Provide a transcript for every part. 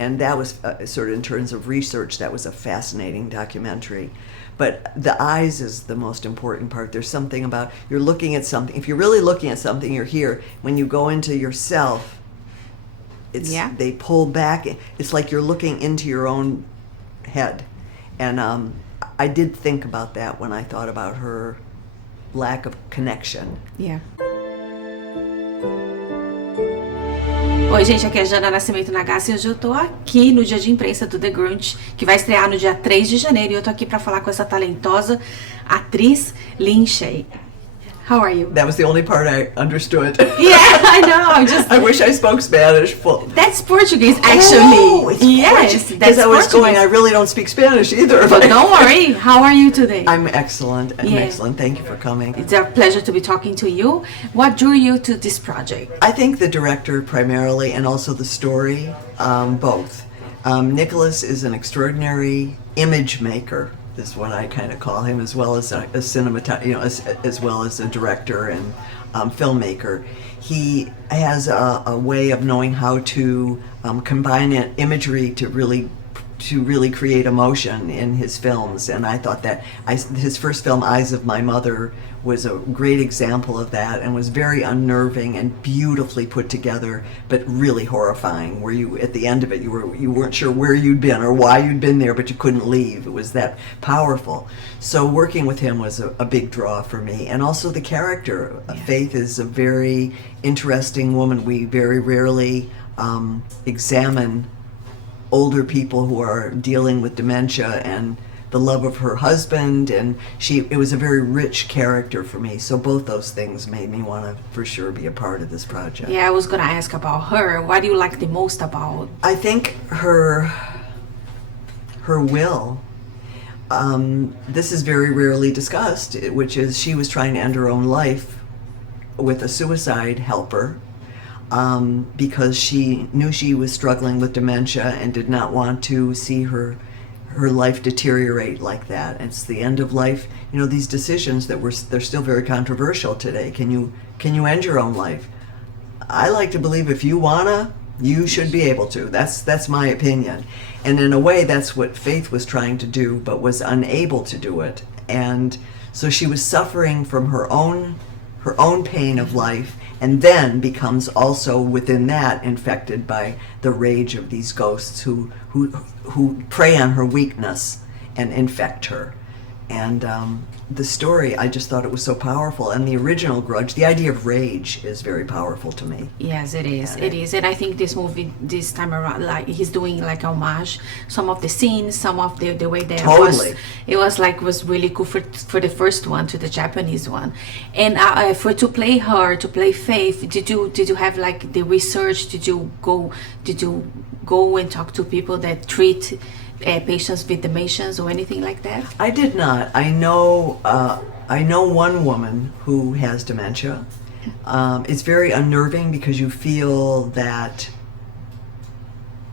And that was sort of, in terms of research, that was a fascinating documentary. But the eyes is the most important part. There's something about, you're looking at something. If you're really looking at something, you're here. When you go into yourself, they pull back. It's like you're looking into your own head. And I did think about that when I thought about her lack of connection. Yeah. Oi, gente, aqui é a Jana Nascimento Nagassi e hoje eu tô aqui no dia de imprensa do The Grudge, que vai estrear no dia 3 de janeiro, e eu tô aqui pra falar com essa talentosa atriz Lin Shaye. How are you? That was the only part I understood. Yeah, I know. I wish I spoke Spanish. That's Portuguese, actually. Oh, it's Portuguese. Because I was going, I really don't speak Spanish either. But don't worry. How are you today? I'm excellent. Excellent. Thank you for coming. It's a pleasure to be talking to you. What drew you to this project? I think the director primarily, and also the story, both. Nicholas is an extraordinary image maker, is what I kind of call him, as well as a as well as a director and filmmaker. He has a way of knowing how to combine imagery to really create emotion in his films, and I thought that his first film, Eyes of My Mother, was a great example of that, and was very unnerving and beautifully put together, but really horrifying, where you, at the end of it, you weren't sure where you'd been or why you'd been there, but you couldn't leave. It was that powerful. So working with him was a big draw for me, and also the character. Faith is a very interesting woman. We very rarely examine older people who are dealing with dementia and the love of her husband, and it was a very rich character for me. So both those things made me want to for sure be a part of this project. Yeah, I was gonna ask about her. What do you like the most about? I think her will. This is very rarely discussed, which is she was trying to end her own life with a suicide helper. Because she knew she was struggling with dementia and did not want to see her life deteriorate like that. It's the end of life. These decisions they're still very controversial today. Can you end your own life? I like to believe if you wanna, you should be able to. That's my opinion. And in a way, that's what Faith was trying to do, but was unable to do it. And so she was suffering from her own pain of life, and then becomes also within that infected by the rage of these ghosts who prey on her weakness and infect her. And the story, I just thought it was so powerful. And the original Grudge, the idea of rage is very powerful to me. Yes, it is. It is. And I think this movie, this time around, like he's doing like homage. Some of the scenes, some of the way that it was really cool for the first one, to the Japanese one. And to play Faith, did you have like the research? Did you go and talk to people that treat patients with dementias or anything like that? I did not. I know one woman who has dementia. It's very unnerving because you feel that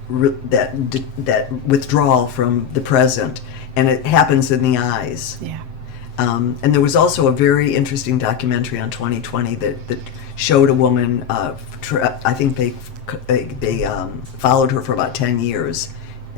withdrawal from the present, and it happens in the eyes. Yeah. And there was also a very interesting documentary on 2020 that showed a woman. I think they followed her for about 10 years.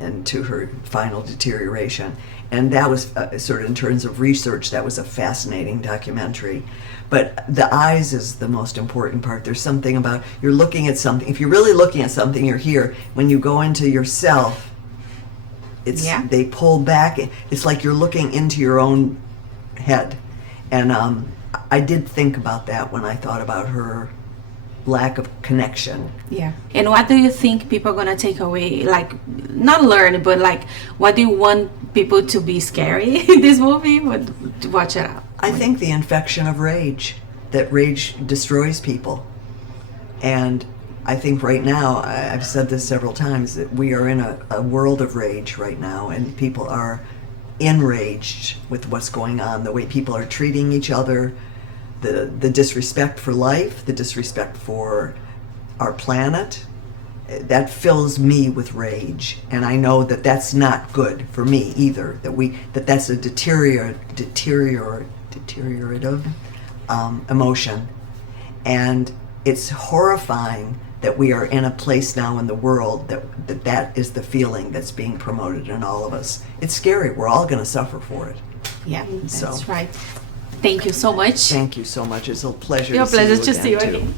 And to her final deterioration. And that was sort of, in terms of research, that was a fascinating documentary. But the eyes is the most important part. There's something about, you're looking at something. If you're really looking at something, you're here. When you go into yourself, they pull back. It's like you're looking into your own head. And I did think about that when I thought about her lack of connection. Yeah. And what do you think people are gonna take away, like not learn, but like what do you want people to be scary in this movie? Watch it out. I think the infection of rage, that rage destroys people. And I think right now, I've said this several times, that we are in a world of rage right now, and people are enraged with what's going on, the way people are treating each other, the disrespect for life, the disrespect for our planet. That fills me with rage, and I know that that's not good for me either. That's a deteriorative emotion, and it's horrifying that we are in a place now in the world that is the feeling that's being promoted in all of us. It's scary. We're all going to suffer for it. Yeah, that's So. right. Thank you so much. Thank you so much. It's a pleasure Your to see pleasure you to again, see you too. again.